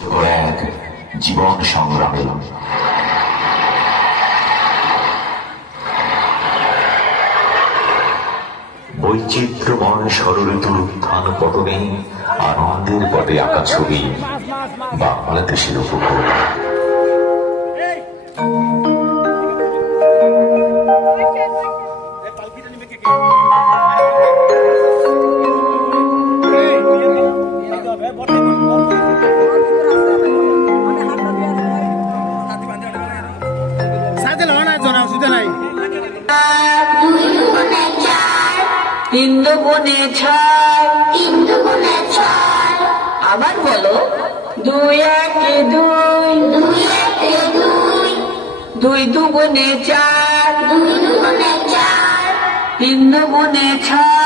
এক জীবন সংগ্রামে বৈচিত্র্যময় ষড়ঋতুর উত্থান পতনে আনন্দের পটে আঁকা ছবি বাংলাদেশের উপকূল। তিন দুগুণে ছয়, আবার বলো দুই একে দুই, দুই দুগুণে চার, তিন দুগুণে ছয়,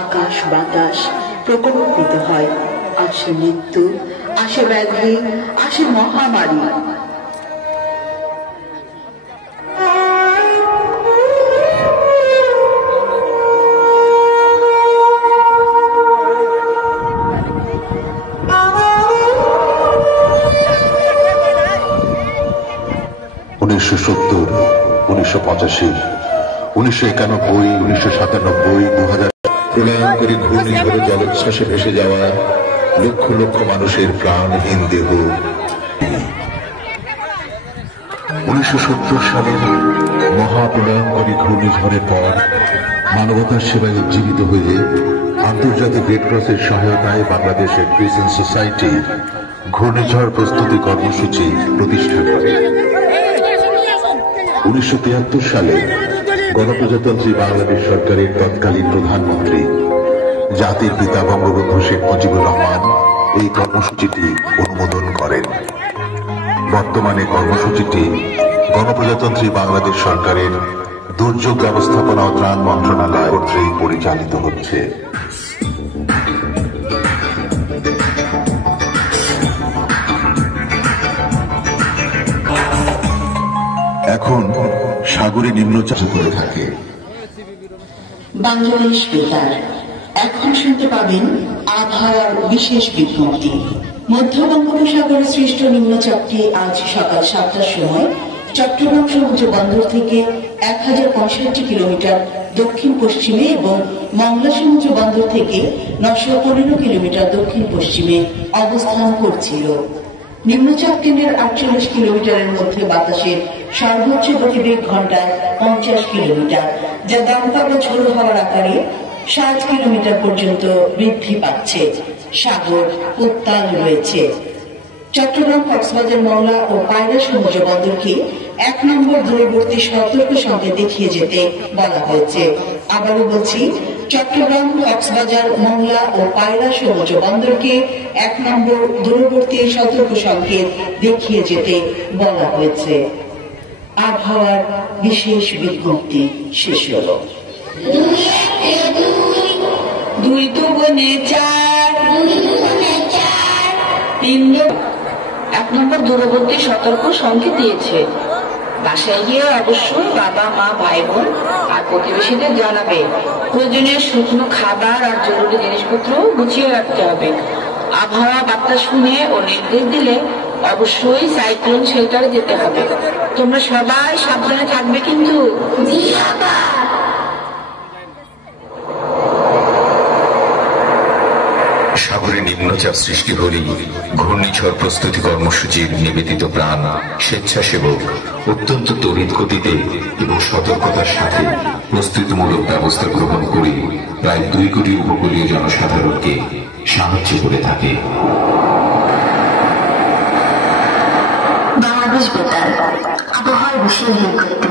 আকাশ বাতাস প্রকম্পিত হয়, আসে মৃত্যু, আসে ব্যাধি, আসে মহামারী। 1970, 1985, 1991, 1997, 2000 প্রলয়ঙ্করী ঘূর্ণিঝড়ে জলোচ্ছ্বাসে ভেসে যাওয়া লক্ষ লক্ষ মানুষের প্রাণহীন দেহ। 1970 সালের মহাপ্রলয়ঙ্করী ঘূর্ণিঝড়ের পর মানবতার সেবায় উজ্জীবিত হয়ে আন্তর্জাতিক রেড ক্রসের সহায়তায় বাংলাদেশের ক্রিসেন্ট সোসাইটি ঘূর্ণিঝড় প্রস্তুতি কর্মসূচি প্রতিষ্ঠা করে। 1973 সালে গণপ্রজাতন্ত্রী বাংলাদেশ সরকারের তৎকালীন প্রধানমন্ত্রী জাতির পিতা বঙ্গবন্ধু শেখ মুজিবুর রহমান এই কর্মসূচিটি অনুমোদন করেন। বর্তমানে কর্মসূচিটি গণপ্রজাতন্ত্রী বাংলাদেশ সরকারের দুর্যোগ ব্যবস্থাপনা ও ত্রাণ মন্ত্রণালয় কর্তৃক পরিচালিত হচ্ছে। এখন সাগরে নিম্নচাপ করে থাকে। বাংলাদেশ বেতার এখন শুনতে পাবেন আবহাওয়ার বিশেষ বিজ্ঞপ্তি। মধ্য বঙ্গোপসাগরে সৃষ্ট নিম্নচাপটি আজ সকাল 7টার সময় চট্টগ্রাম সমুদ্র বন্দর থেকে 1065 কিলোমিটার দক্ষিণ পশ্চিমে এবং মংলা সমুদ্র বন্দর থেকে 915 কিলোমিটার দক্ষিণ পশ্চিমে অবস্থান করছিল। নিম্নচাপ কেন্দ্রের 48 কিলোমিটারের মধ্যে বাতাসের সর্বোচ্চ গতিবেগ ঘন্টায় 50 কিলোমিটার, যা দমকা বা ঝোড়ো হওয়ার আকারে 60 কিলোমিটার পর্যন্ত বৃদ্ধি পাচ্ছে। সাগর উত্তাল রয়েছে। চট্টগ্রাম, কক্সবাজার, মংলা ও পায়রা সমুদ্র বন্দরকে 1 নম্বর দূরবর্তী সতর্ক সঙ্গে দেখিয়ে যেতে বলা হয়েছে। আবারও বলছি, চট্টগ্রাম, কক্সবাজার, মংলা ও পায়রা সমুদ্র বন্দরকে 1 নম্বর দূরবর্তী সতর্ক সংকেত দেখিয়ে যেতে বলা হয়েছে। আবহাওয়ার বিশেষ বিজ্ঞপ্তি শেষ হল। 2 দুগুণে 4, 3 1 নম্বর দূরবর্তী সতর্ক সংকেত দিয়েছে। বাসায় গিয়ে অবশ্যই বাবা, মা, ভাই বোন আর প্রতিবেশীদের জানাবে। প্রয়োজনীয় শুকনো খাবার আর জরুরি জিনিসপত্র গুছিয়ে রাখতে হবে। আবহাওয়া বার্তা শুনে ও নির্দেশ দিলে অবশ্যই সাইক্লোন শেল্টারে যেতে হবে। তোমরা সবাই সাবধানে থাকবে কিন্তু। সাগরে নিম্নচাপ সৃষ্টি হলেই ঘূর্ণিঝড় প্রস্তুতি কর্মসূচির নিবেদিত প্রাণ স্বেচ্ছাসেবক অত্যন্ত তড়িৎ গতিতে এবং সতর্কতার সাথে প্রস্তুতিমূলক ব্যবস্থা গ্রহণ করে প্রায় 2 কোটি উপকূলীয় জনসাধারণকে সাহায্য করে থাকে। বাংলাদেশ বেতার আবহাওয়ার বিশেষ বিজ্ঞপ্তি।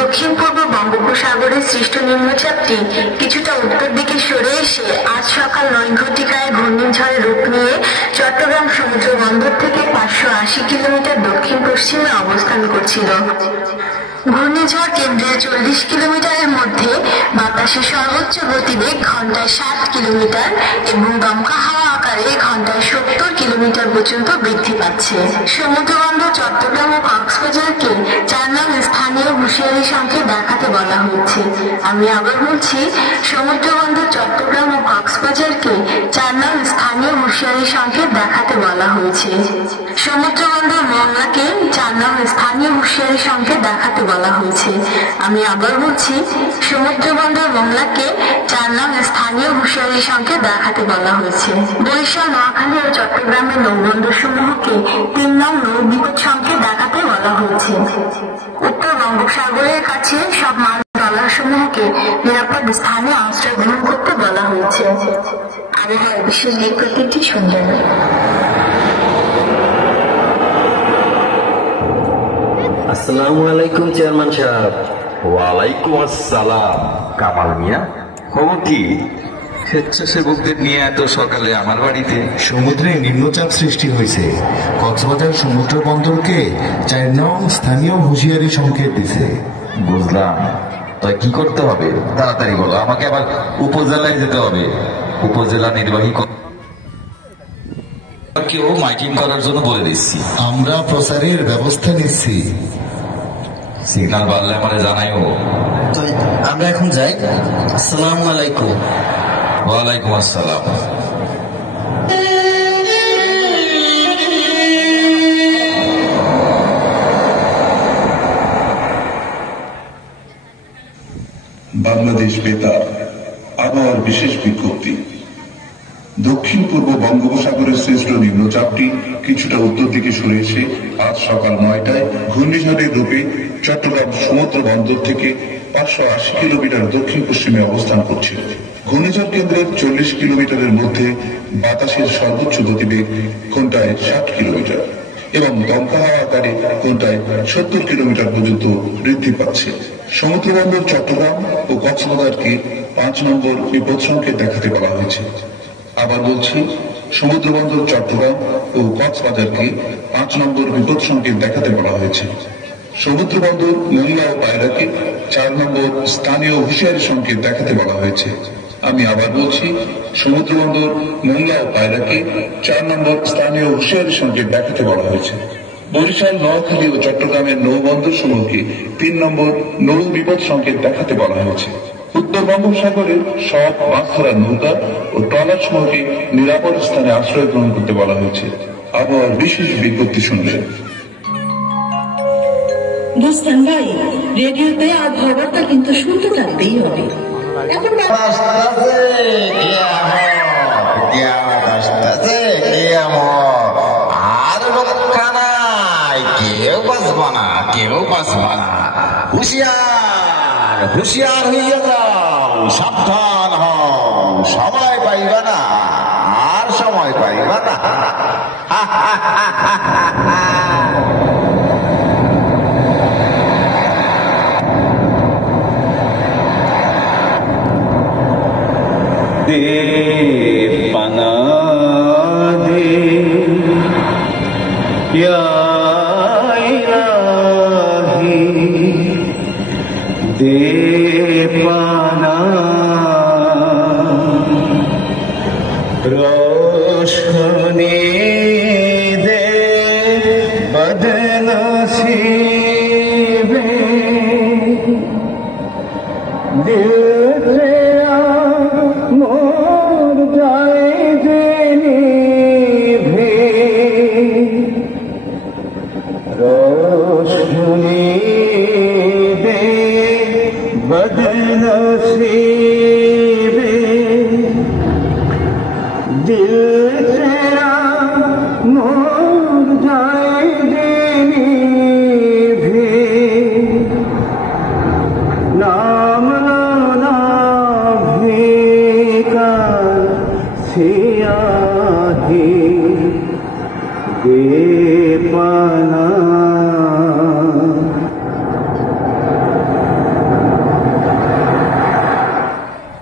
দক্ষিণ পূর্ব বঙ্গোপসাগরে সৃষ্ট নিম্নচাপটি কিছুটা উত্তর দিকে সরে এসে আজ সকাল 9 ঘটিকায় ঘূর্ণিঝড়ের রূপ নিয়ে চট্টগ্রাম সমুদ্র বন্দর থেকে 580 কিলোমিটার দক্ষিণ পশ্চিমে অবস্থান করছিল। ঘূর্ণিঝড় কেন্দ্রের 40 কিলোমিটারের মধ্যে বাতাসের সর্বোচ্চ গতিবেগ ঘন্টায় 60 কিলোমিটার এবং দমকা হাওয়া আকারে ঘন্টায় 70 কিলোমিটার পর্যন্ত বৃদ্ধি পাচ্ছে। সমুদ্রবন্দর চট্টগ্রাম ও কক্সবাজারকে 4 নং স্থানীয় হুঁশিয়ারি সংকেত দেখাতে বলা হয়েছে। আমি আবার বলছি, সমুদ্রবন্দর চট্টগ্রাম ও কক্সবাজারকে 4 নং স্থানীয় হুঁশিয়ারি সংকেত দেখাতে বলা হয়েছে। সমুদ্রবন্দর মংলাকে 4 নং স্থানীয় হুঁশিয়ারি সংকেত দেখাতে বলা হয়েছে। আমি আবার বলছি, সমুদ্রবন্দর মংলাকে 4 নং স্থানীয় হুঁশিয়ারি সংকেত দেখাতে বলা হয়েছে। বরিশাল, নোয়াখালী ও চট্টগ্রামের নৌবন্দর সমূহকে 3 নং নৌ বিপদ সংকেত দেখাতে বলা হয়েছে। উত্তর বঙ্গোপসাগরের কাছে সব মাল ট্রলার সমূহকে নিরাপদ স্থানে আশ্রয় গ্রহণ করতে বলা হয়েছে। আবহাওয়ার বিশেষ বিজ্ঞপ্তিটি শুনলেন। আসসালামু আলাইকুম চেয়ারম্যান সাহেব। ওয়ালাইকুম আসসালাম। কামাল মিয়া, খবর কি? স্বেচ্ছাসেবকদের নিয়ে এত সকালে আমার বাড়িতে? সমুদ্রে নিম্নচাপ সৃষ্টি হয়েছে। কক্সবাজার সমুদ্র বন্দরকে 4 নং স্থানীয় হুঁশিয়ারি সংকেত দিছে। বুঝলাম, তাই কি করতে হবে তাড়াতাড়ি বলো। আমাকে আবার উপজেলায় যেতে হবে। উপজেলা নির্বাহী কেউ মাইকিং করার জন্য বলে দিচ্ছি। আমরা প্রচারের ব্যবস্থা নিচ্ছি। সিগন্যাল বাড়লে আমারে জানাইও। আমরা এখন যাই। আসসালামু আলাইকুম। ওয়ালাইকুম আসসালাম। বাংলাদেশ বেতার আবহাওয়ার বিশেষ বিজ্ঞপ্তি। দক্ষিণ পূর্ব বঙ্গোপসাগরের সৃষ্ট নিম্নচাপটি কিছুটা উত্তর দিকে সরে এসে আজ সকাল 9টায় ঘূর্ণিঝড়ের রূপে চট্টগ্রাম সমুদ্র বন্দর থেকে 580 কিলোমিটার দক্ষিণ পশ্চিমে অবস্থান করছে। ঘূর্ণিঝড় কেন্দ্রের 40 কিলোমিটারের মধ্যে বাতাসের সর্বোচ্চ গতিবেগ ঘন্টায় 60 কিলোমিটার এবং দমকা হাওয়া আকারে ঘন্টায় 70 কিলোমিটার পর্যন্ত বৃদ্ধি পাচ্ছে। সমুদ্র বন্দর চট্টগ্রাম ও কক্সবাজারকে 5 নম্বর বিপদ সংকেত দেখাতে বলা হয়েছে। আবার বলছি, সমুদ্র বন্দর চট্টগ্রাম ও কক্সবাজারকে 5 নম্বর বিপদ সংকেত দেখাতে বলা হয়েছে। সমুদ্র বন্দর মংলা ও পায়রাকে 4 নম্বর স্থানীয় হুঁশিয়ারি সংকেত দেখাতে বলা হয়েছে। আমি আবার বলছি, সমুদ্র বন্দর মংলা ও পায়রাকে 4 নম্বর স্থানীয় হুঁশিয়ারি সংকেত দেখাতে বলা হয়েছে। বরিশাল, নোয়াখালী ও চট্টগ্রামের নৌবন্দর সমূহকে 3 নম্বর নৌ বিপদ সংকেত দেখাতে বলা হয়েছে। উত্তর বঙ্গোপসাগরের সব মাছ ধরার নৌকা ও ট্রলার সমূহকে নিরাপদ স্থানে আশ্রয় গ্রহণ করতে বলা হয়েছে। আবহাওয়ার বিশেষ বিজ্ঞপ্তি শুনলেন। বুঝতেন ভাই, রেডিওতে আবহাওয়াটা কিন্তু শুনতে থাকতেই হবে। এখন আর রক্ষা নাই, কেউ বাঁচবা না, কেউ বাঁচবা না। হুঁশিয়ার হুঁশিয়ার হইয়া যাও, সাবধান হও, সময় পাইবা না, আর সময় পাইবা না। দে পানা দে ইয়া ইলাহি দে পানা रोशनी दे बदनसीबे दिल तेरा मोर जाए देनी भी रोशनी दे बदनसीबे दिल तेरा मोर जाए देनी भी नाम ना भी का सियाही दे पाना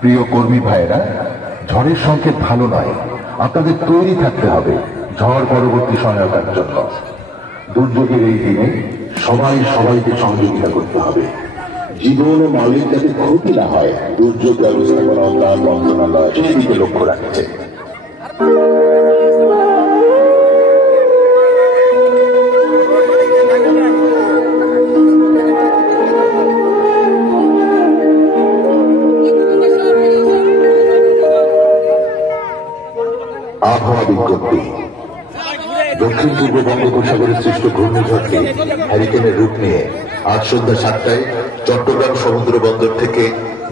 প্রিয় কর্মী ভাইরা, ঝড়ের সংকেত ভালো নয়। আপনাদের তৈরি থাকতে হবে ঝড় পরবর্তী সহায়তার জন্য। দুর্যোগের এই দিনে সবাই সবাইকে সহযোগিতা করতে হবে। জীবন ও মালিক যাতে ক্ষতি না হয়, দুর্যোগ ব্যবস্থাপনা ও ত্রাণ মন্ত্রণালয় সেদিকে লক্ষ্য রাখছে। আবহাওয়া বিজ্ঞপ্তি। দক্ষিণ পূর্ব বঙ্গোপসাগরের সৃষ্ট ঘূর্ণিঝড়টি হ্যারিকেনের রূপ নিয়ে আজ সন্ধ্যা 7টায় চট্টগ্রাম সমুদ্র বন্দর থেকে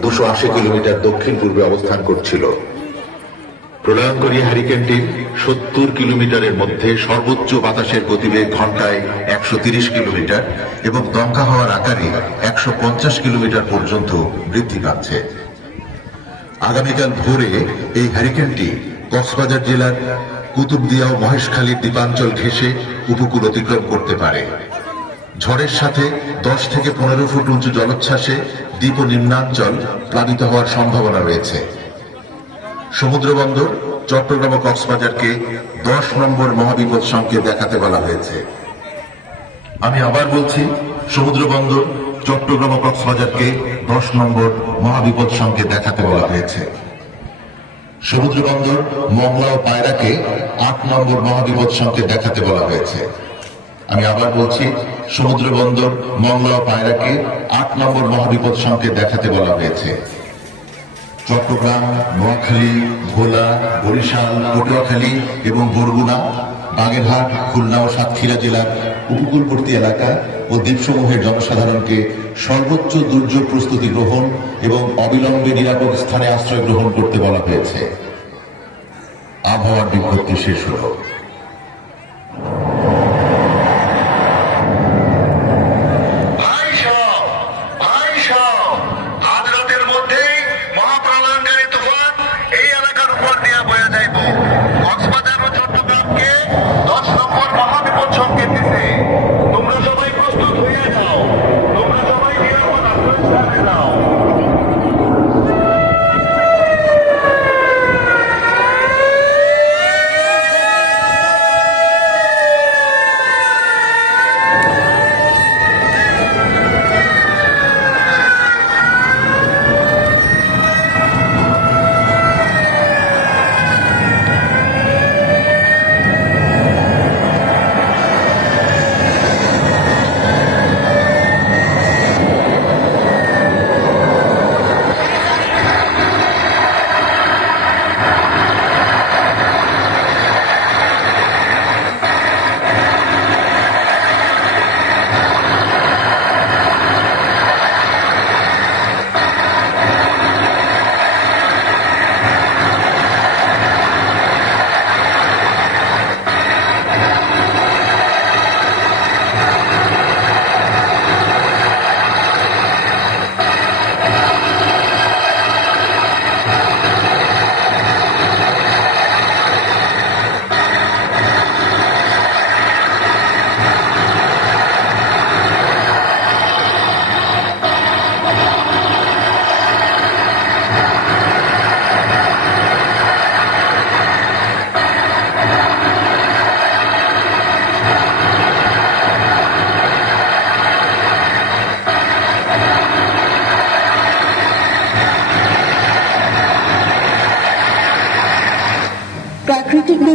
280 কিলোমিটার দক্ষিণ পূর্বে অবস্থান করছিল। প্রলয়ঙ্করী হ্যারিকেনটির 70 কিলোমিটারের মধ্যে সর্বোচ্চ বাতাসের গতিবেগ ঘন্টায় 130 কিলোমিটার এবং দমকা হওয়ার আকারে 150 কিলোমিটার পর্যন্ত বৃদ্ধি পাচ্ছে। আগামীকাল ভোরে এই হ্যারিকেনটি কক্সবাজার জেলার কুতুবদিয়া ও মহেশখালীর দ্বীপাঞ্চল ঘেঁষে উপকূল অতিক্রম করতে পারে। ঝড়ের সাথে 10 থেকে 15 ফুট উঁচু জলোচ্ছ্বাসে দ্বীপ ও নিম্নাঞ্চল প্লাবিত হওয়ার সম্ভাবনা রয়েছে। সমুদ্র বন্দর চট্টগ্রাম ও কক্সবাজারকে 10 নম্বর মহাবিপদ সংকেত দেখাতে বলা হয়েছে। আমি আবার বলছি, সমুদ্র বন্দর চট্টগ্রাম ও কক্সবাজারকে 10 নম্বর মহাবিপদ সংকেত দেখাতে বলা হয়েছে। সমুদ্র বন্দর মংলা ও পায়রাকে 8 নম্বর মহাবিপদ সংকেত দেখাতে বলা হয়েছে। আমি আবার বলছি, সমুদ্র বন্দর মংলা ও পায়রাকে 8 নম্বর মহাবিপদ সংকেত দেখাতে বলা হয়েছে। চট্টগ্রাম, নোয়াখালী, ভোলা, বরিশাল, পটুয়াখালী এবং বরগুনা, বাগেরহাট, খুলনা ও সাতক্ষীরা জেলার উপকূলবর্তী এলাকা ও দ্বীপসমূহের জনসাধারণকে সর্বোচ্চ দুর্যোগ প্রস্তুতি গ্রহণ এবং অবিলম্বে নিরাপদ স্থানে আশ্রয় গ্রহণ করতে বলা হয়েছে। আবহাওয়ার বিজ্ঞপ্তি শেষ হল।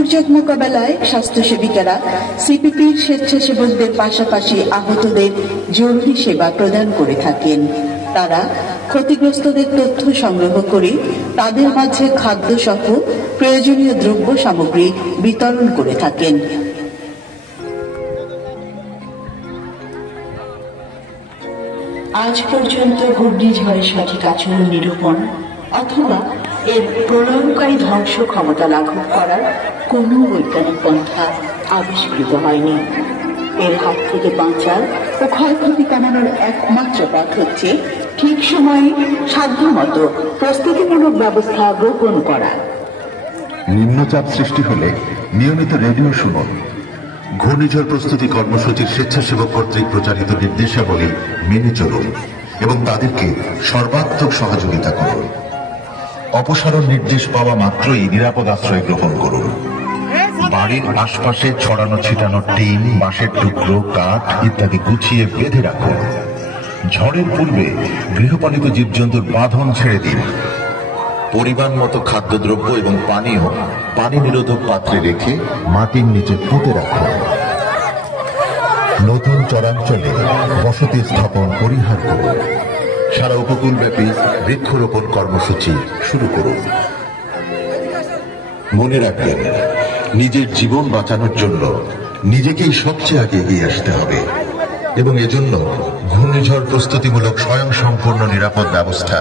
বিপর্যয় মোকাবেলায় স্বাস্থ্যসেবিকারা সিপিপির স্বেচ্ছাসেবকদের পাশাপাশি আহতদের জরুরি সেবা প্রদান করে থাকেন। তারা ক্ষতিগ্রস্তদের তথ্য সংগ্রহ করে তাদের মাঝে খাদ্য সহ প্রয়োজনীয় দ্রব্য সামগ্রী বিতরণ করে থাকেন। আজ পর্যন্ত ঘূর্ণিঝড়ের সঠিক আচরণ নিরূপণ অথবা এর প্রলয়ঙ্কারী ধ্বংস ক্ষমতা লাঘব করার কোন বৈজ্ঞানিক পন্থা আবিষ্কৃত হয়নি। এর হাত থেকে বাঁচার ও ক্ষয়ক্ষতি কমানোর একমাত্র পথ হচ্ছে ঠিক সময়ে সাধ্যমতো প্রস্তুতিমূলক ব্যবস্থা গ্রহণ করা। নিম্নচাপ সৃষ্টি হলে নিয়মিত রেডিও শুনুন। ঘূর্ণিঝড় প্রস্তুতি কর্মসূচির স্বেচ্ছাসেবক কর্তৃক প্রচারিত নির্দেশাবলী মেনে চলুন এবং তাদেরকে সর্বাত্মক সহযোগিতা করুন। অপসারণ নির্দেশ পাওয়া মাত্রই নিরাপদ আশ্রয় গ্রহণ করুন। বাড়ির আশপাশে ছড়ানো ছিটানো টিন, বাঁশের টুকরো, কাঠ ইত্যাদি গুছিয়ে বেঁধে রাখুন। ঝড়ের পূর্বে গৃহপালিত জীবজন্তুর বাঁধন ছেড়ে দিন। পরিমাণ মতো খাদ্যদ্রব্য এবং পানীয় পানি নিরোধক পাত্রে রেখে মাটির নিচে পুঁতে রাখুন। নতুন চরাঞ্চলে বসতি স্থাপন পরিহার করুন। সারা উপকূলব্যাপী বৃক্ষরোপণ কর্মসূচি শুরু করুন। মনে রাখবেন, নিজের জীবন বাঁচানোর জন্য নিজেকেই সবচেয়ে আগে এগিয়ে আসতে হবে এবং এজন্য ঘূর্ণিঝড় প্রস্তুতিমূলক স্বয়ংসম্পূর্ণ নিরাপদ ব্যবস্থা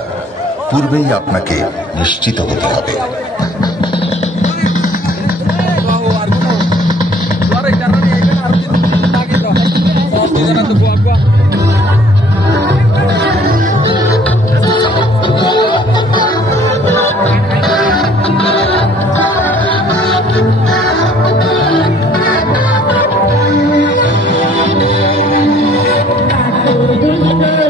পূর্বেই আপনাকে নিশ্চিত হতে হবে। Thank you.